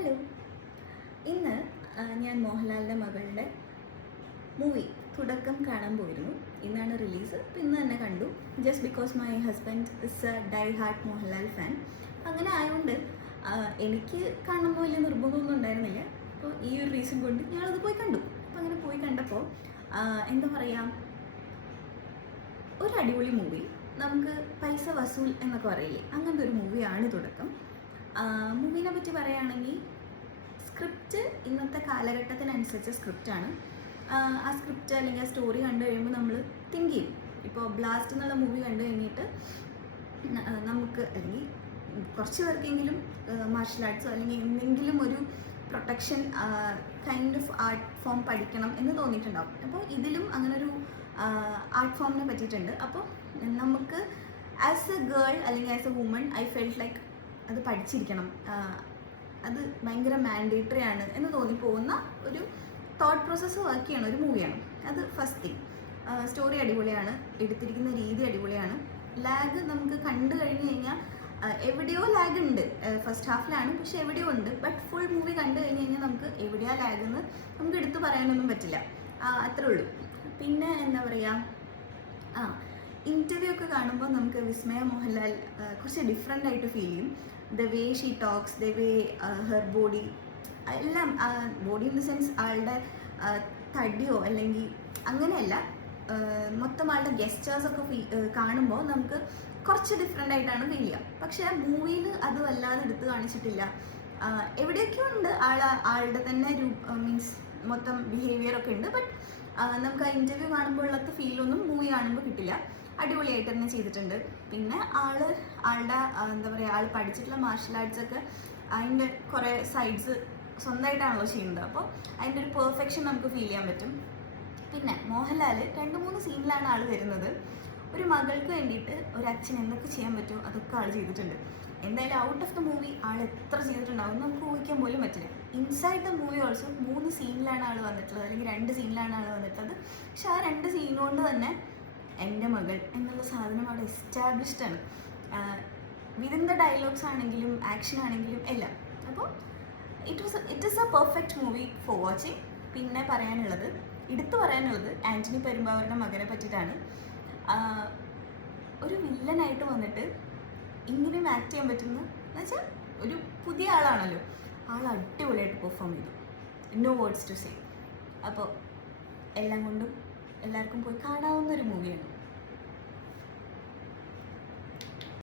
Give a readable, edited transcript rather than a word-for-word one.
Hello. ഇന്ന് ഞാൻ മോഹൻലാലിൻ്റെ മകളുടെ മൂവി തുടക്കം കാണാൻ പോയിരുന്നു. ഇന്നാണ് റിലീസ്. ഇന്ന് തന്നെ കണ്ടു. Just because my husband is a die hard Mohanlal fan. അങ്ങനെ ആയതുകൊണ്ട് എനിക്ക് കാണുമ്പോൾ വലിയ നിർബന്ധമൊന്നും ഉണ്ടായിരുന്നില്ല. അപ്പോൾ ഈ ഒരു റീസൺ കൊണ്ട് ഞങ്ങളത് പോയി കണ്ടു. അപ്പോൾ അങ്ങനെ പോയി കണ്ടപ്പോൾ എന്താ പറയുക, ഒരു അടിപൊളി മൂവി. നമുക്ക് പൈസ വസൂൽ എന്നൊക്കെ പറയില്ലേ, അങ്ങനത്തെ ഒരു മൂവിയാണ് തുടക്കം. മൂവിനെ പറ്റി പറയുകയാണെങ്കിൽ സ്ക്രിപ്റ്റ് ഇന്നത്തെ കാലഘട്ടത്തിനനുസരിച്ച സ്ക്രിപ്റ്റാണ്. ആ സ്ക്രിപ്റ്റ് അല്ലെങ്കിൽ ആ സ്റ്റോറി കണ്ടു കഴിയുമ്പോൾ നമ്മൾ തിങ്ക് ചെയ്യും. ഇപ്പോൾ ബ്ലാസ്റ്റ് എന്നുള്ള മൂവി കണ്ടു കഴിഞ്ഞിട്ട് നമുക്ക് അല്ലെങ്കിൽ കുറച്ച് പേർക്കെങ്കിലും മാർഷൽ ആർട്സോ അല്ലെങ്കിൽ എന്തെങ്കിലും ഒരു protection kind of art form പഠിക്കണം എന്ന് തോന്നിയിട്ടുണ്ടാവും. അപ്പോൾ ഇതിലും അങ്ങനൊരു ആർട്ട് ഫോമിനെ പറ്റിയിട്ടുണ്ട്. അപ്പോൾ നമുക്ക് ആസ് എ ഗേൾ അല്ലെങ്കിൽ as A woman I felt like അത് പഠിച്ചിരിക്കണം, അത് ഭയങ്കര മാൻഡേറ്ററി ആണ് എന്ന് തോന്നിപ്പോകുന്ന ഒരു തോട്ട് പ്രോസസ്സ് വർക്ക് ചെയ്യണ ഒരു മൂവിയാണ്. അത് ഫസ്റ്റ് തിങ്. സ്റ്റോറി അടിപൊളിയാണ്, എടുത്തിരിക്കുന്ന രീതി അടിപൊളിയാണ്. ലാഗ് നമുക്ക് കണ്ടു കഴിഞ്ഞ് കഴിഞ്ഞാൽ എവിടെയോ ലാഗ് ഉണ്ട്, ഫസ്റ്റ് ഹാഫിലാണ്, പക്ഷെ എവിടെയോ ഉണ്ട്. ബട്ട് ഫുൾ മൂവി കണ്ടു കഴിഞ്ഞ് കഴിഞ്ഞാൽ നമുക്ക് എവിടെയാ ലാഗ് എന്ന് നമുക്ക് എടുത്തു പറയാനൊന്നും പറ്റില്ല. അത്രേ ഉള്ളൂ. പിന്നെ എന്താ പറയുക, ഇൻ്റർവ്യൂ ഒക്കെ കാണുമ്പോൾ നമുക്ക് വിസ്മയ മോഹൻലാൽ കുറച്ച് ഡിഫറെൻ്റ് ആയിട്ട് ഫീൽ ചെയ്യും. The way she talks, the way her body, എല്ലാം ബോഡി ഇൻ ദ സെൻസ് ആളുടെ തടിയോ അല്ലെങ്കിൽ അങ്ങനെയല്ല, മൊത്തം ആളുടെ ഗെസ്റ്റേഴ്സൊക്കെ കാണുമ്പോൾ നമുക്ക് കുറച്ച് ഡിഫറെൻ്റ് ആയിട്ടാണ് ഫീൽ ചെയ്യുക. പക്ഷേ മൂവിയിൽ അത് വല്ലാതെ എടുത്ത് കാണിച്ചിട്ടില്ല. എവിടെയൊക്കെയോ ഉണ്ട് ആളുടെ തന്നെ മീൻസ് മൊത്തം ബിഹേവിയറൊക്കെ ഉണ്ട്. ബട്ട് നമുക്ക് ആ ഇൻ്റർവ്യൂ കാണുമ്പോൾ ഉള്ളത്തെ ഫീലൊന്നും മൂവി കാണുമ്പോൾ കിട്ടില്ല. അടിപൊളിയായിട്ട് തന്നെ ചെയ്തിട്ടുണ്ട്. പിന്നെ ആളുടെ എന്താ പറയുക, ആൾ പഠിച്ചിട്ടുള്ള മാർഷൽ ആർട്സൊക്കെ അതിൻ്റെ കുറേ സൈഡ്സ് സ്വന്തമായിട്ടാണല്ലോ ചെയ്യുന്നത്. അപ്പോൾ അതിൻ്റെ ഒരു പെർഫെക്ഷൻ നമുക്ക് ഫീൽ ചെയ്യാൻ പറ്റും. പിന്നെ മോഹൻലാൽ 2-3 സീനിലാണ് ആൾ വരുന്നത്. ഒരു മകൾക്ക് വേണ്ടിയിട്ട് ഒരു അച്ഛൻ എന്തൊക്കെ ചെയ്യാൻ പറ്റുമോ അതൊക്കെ ആൾ ചെയ്തിട്ടുണ്ട്. എന്തായാലും ഔട്ട് ഓഫ് ദ മൂവി ആൾ എത്ര ചെയ്തിട്ടുണ്ടാവും നമുക്ക് ഊഹിക്കാൻ പോലും പറ്റില്ല. ഇൻസൈഡ് ദ മൂവി ഓൾസോ 3 സീനിലാണ് ആൾ വന്നിട്ടുള്ളത്, അല്ലെങ്കിൽ 2 സീനിലാണ് ആൾ വന്നിട്ടുള്ളത്. പക്ഷെ ആ 2 സീൻ കൊണ്ട് തന്നെ എൻ്റെ മകൾ എന്നുള്ള സാധനം അവിടെ എസ്റ്റാബ്ലിഷ്ഡ് ആണ്. വിതിൻ ദ ഡയലോഗ്സ് ആണെങ്കിലും ആക്ഷൻ ആണെങ്കിലും എല്ലാം. അപ്പോൾ it is A perfect movie for watching. പിന്നെ എടുത്തു പറയാനുള്ളത് ആൻ്റണി പെരുമ്പാവൂരിൻ്റെ മകനെ പറ്റിയിട്ടാണ്. ഒരു വില്ലനായിട്ട് വന്നിട്ട് ഇങ്ങനെയും ആക്ട് ചെയ്യാൻ പറ്റുന്ന എന്നുവെച്ചാൽ ഒരു പുതിയ ആളാണല്ലോ, ആൾ അടിപൊളിയായിട്ട് പെർഫോം ചെയ്തു. No words to say. അപ്പോൾ എല്ലാം കൊണ്ടും എല്ലാവർക്കും പോയി കാണാവുന്ന ഒരു മൂവിയാണ്.